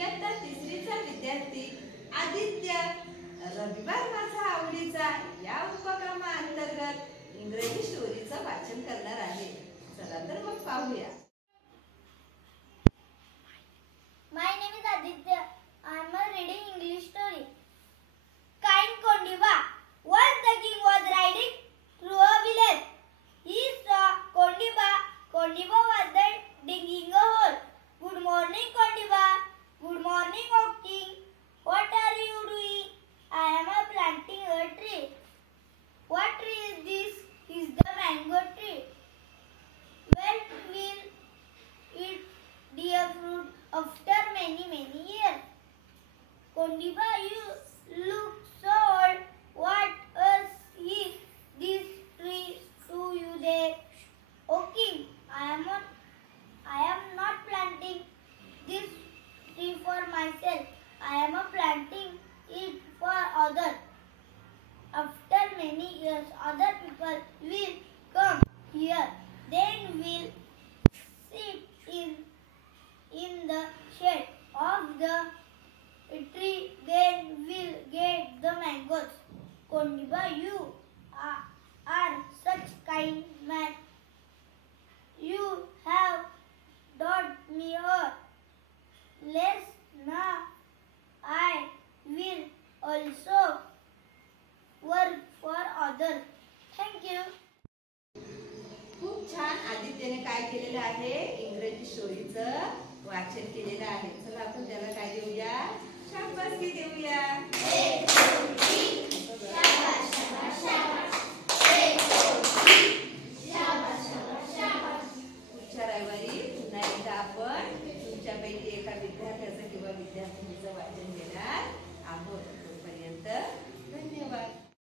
इयत्ता तिसरीचा विद्यार्थी आदित्य रविवार माझा आवडीचा या उपक्रमाअंतर्गत इंग्रजी स्टोरीचं वाचन करणार आहे. चला तर मग पाहूया. My name is Aditya. I am reading English story. Kind Kondiva. Once the king was riding through a village. He saw Kondiva. Kondiva was digging a hole. Good morning, Kondiva. Good morning, O king. What are you doing? I am planting a tree. What tree is this? Is the mango tree. When will it bear fruit after many years? Kondiva, you look so old. What else is this tree to you there? O king, I am not planting this tree for myself. I am planting it for others. After many years, other people will come here. Then will sit in the shade of the tree. Then will get the mangoes. Kondiva, you are such kind man. You have taught me a lesson. Now I will also work for others. Thank you. खूप छान आदित्यने काय केलेलं आहे, इंग्रजी स्टोरीचं वाचन केलेलं आहे. चला आपण त्याला काय देऊया, शाबासकी देऊया. पुढच्या रविवारी पुन्हा एकदा आपण तुमच्यापैकी एका विद्यार्थ्याचं किंवा विद्यार्थिनीचं वाचन घेणार.